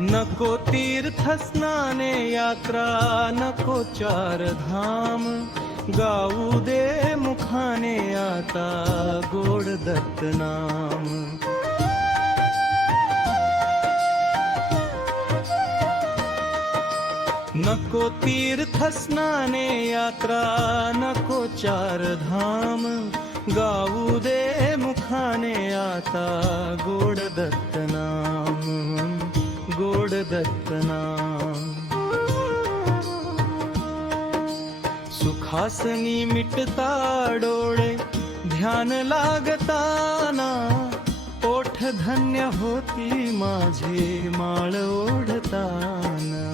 नको तीर्थ स्नाने यात्रा, नको चार धाम, गाऊ दे मुखाने आता गोड दत्त नाम. नको तीर्थ स्नाने यात्रा, नको चार धाम, गाऊ दे मुखाने आता गोड दत्त नाम, गोड दत्त नाम. सुखासनी मिटता डोळे, ध्यान लागताना, ओठ धन्य होती माझे माळ ओढताना.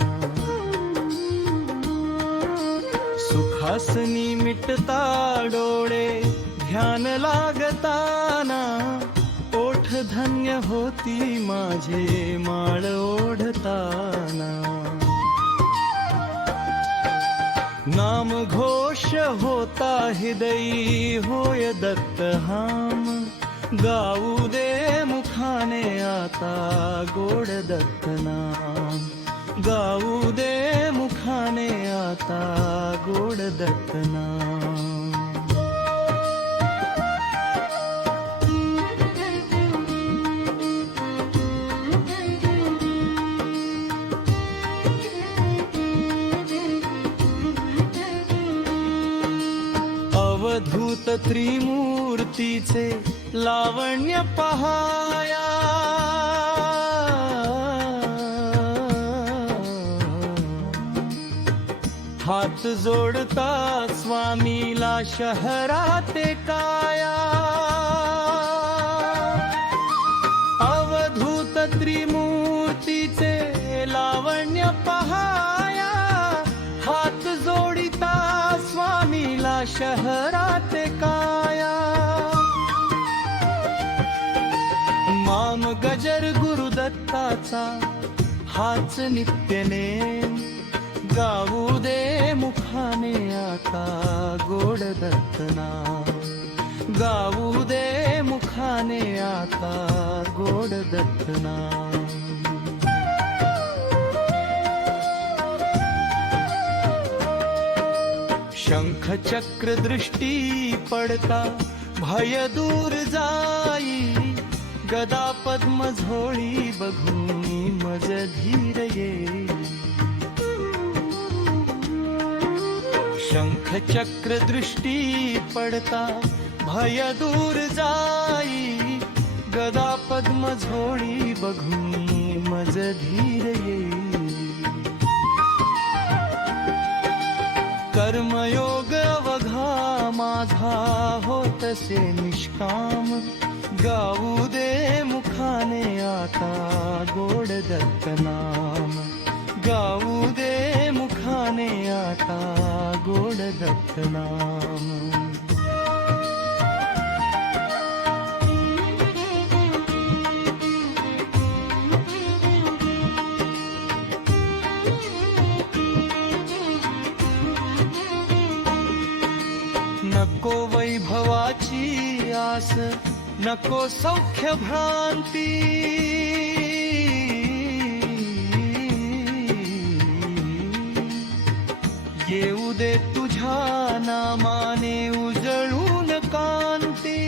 सुखासनी मिटता डोळे, ध्यान लागताना, ओठ धन्य होती माझे माळ ओढताना. नाम घोष होता हृदयी होय दत्त हाम, गाऊ दे मुखाने आता गोड दत्त नाम, गाऊ दे मुखाने आता गोड दत्त नाम. अवधूत त्रिमूर्तीचे लावण्य पहाया, हात जोडता स्वामीला शहरात काया. अवधूत त्रिमूर्तीचे लावण्य पहाया, हात जोडिता स्वामीला शहरात काया. माम गजर गुरुदत्ताचा हाच नित्यनेम, गाऊ दे मुखाने आता गोड दत्त नाम, गाऊ दे मुखाने आता गोड दत्त नाम. शंख चक्र दृष्टी पडता भय दूर जाई, गदा पद्म झोळी बघून मज धीर येई. शंख चक्र दृष्टी पडता भय दूर जाई, गदा पद्म झोळी बघून मज धीर येई. कर्मयोग अवघा माझा होतसे निष्काम, गाऊ दे मुखाने आता गोड दत्त नाम, गाऊ दे मुखाने आता गोड दत्त नाम. नको वैभवाची आस, नको सौख्य भ्रांती, येऊ दे तुझ्या नामाने उजळून कांती.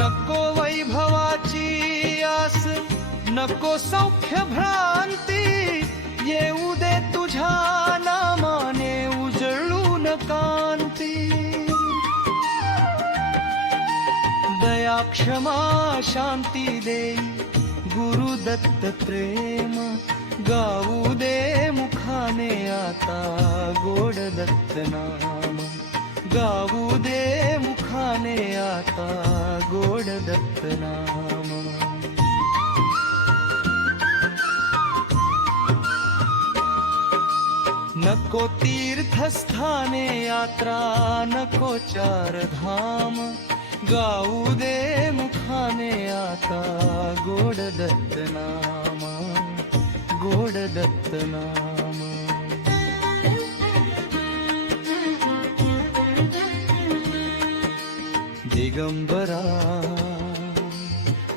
नको वैभवाची आस, नको सौख्य भ्रांती, येऊ दे तुझ्या नामाने उजळून कांती. दया क्षमा शांती देई गुरु दत्त प्रेम, गाऊ दे मुखाने आता गोड दत्त नाम, गाऊ दे मुखाने आता गोड दत्त नाम. नको तीर्थस्थाने यात्रा, नको चार धाम, गाऊ दे मुखाने गाणे आता गोड दत्त नाम, गोड दत्त नाम. दिगंबरा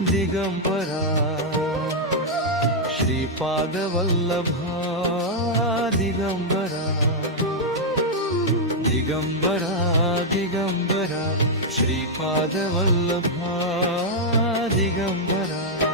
दिगंबरा श्रीपाद वल्लभा दिगंबरा, दिगंबरा दिगंबरा श्रीपाद वल्लभा दिगंबरा.